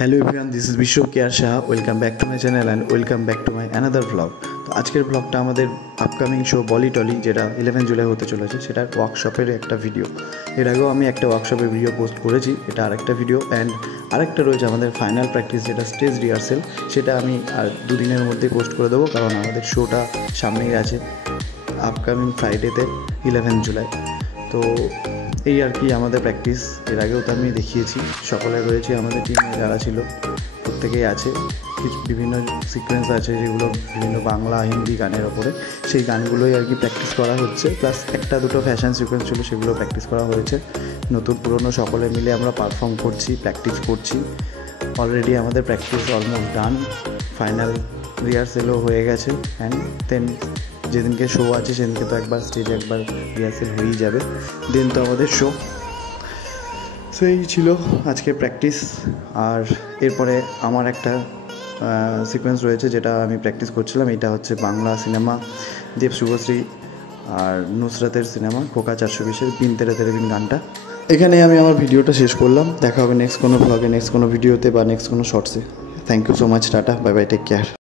Hello everyone, this is বিশ্ব care Saha. Welcome back to my channel and welcome back to my another blog. তো আজকের ব্লগটা আমাদের upcoming show বলি trolley, যেটা 11 জুলাই হতে চলেছে, সেটার ওয়ার্কশপের একটা ভিডিও। এর আগেও আমি একটা ওয়ার্কশপের ভিডিও পোস্ট করেছি, এটা আরেকটা ভিডিও। অ্যান্ড আরেকটা রয়েছে আমাদের ফাইনাল প্র্যাকটিস, যেটা স্টেজ রিহার্সেল, সেটা আমি আর দুদিনের মধ্যে পোস্ট করে দেবো, কারণ আমাদের শোটা সামনেই আছে আপকামিং ফ্রাইডেতে 11 জুলাই। তো এই আর কি আমাদের প্র্যাকটিস। এর আগেও তো আমি দেখিয়েছি, সকলে রয়েছে আমাদের টিমে, যারা ছিল প্রত্যেকেই আছে। কিছু বিভিন্ন সিকোয়েন্স আছে যেগুলো বিভিন্ন বাংলা হিন্দি গানের ওপরে, সেই গানগুলোই আর কি প্র্যাকটিস করা হচ্ছে। প্লাস একটা দুটো ফ্যাশন সিকোয়েন্স ছিল, সেগুলো প্র্যাকটিস করা হয়েছে। নতুন পুরনো সকলে মিলে আমরা পারফর্ম করছি, প্র্যাকটিস করছি। অলরেডি আমাদের প্র্যাকটিস অলমোস্ট ডান, ফাইনাল রিহার্সেলও হয়ে গেছে। অ্যান্ড দেন যেদিনকে শো আছে সেদিনকে তো একবার স্টেজে একবার রিহার্সেল হয়েই যাবে, দেন তো আমাদের শো। সো এই ছিল আজকে প্র্যাকটিস। আর এরপরে আমার একটা সিকোয়েন্স রয়েছে যেটা আমি প্র্যাকটিস করছিলাম। এটা হচ্ছে বাংলা সিনেমা দেব শুভশ্রী আর নুসরাতের সিনেমা খোকা 420-এর বিন তেরে তেরে বিন গানটা। এখানে আমি আমার ভিডিওটা শেষ করলাম। দেখা হবে নেক্সট কোনো ব্লগে, নেক্সট কোনো ভিডিওতে বা নেক্সট কোনো শর্টসে। Thank you so much, tata, bye bye, take care.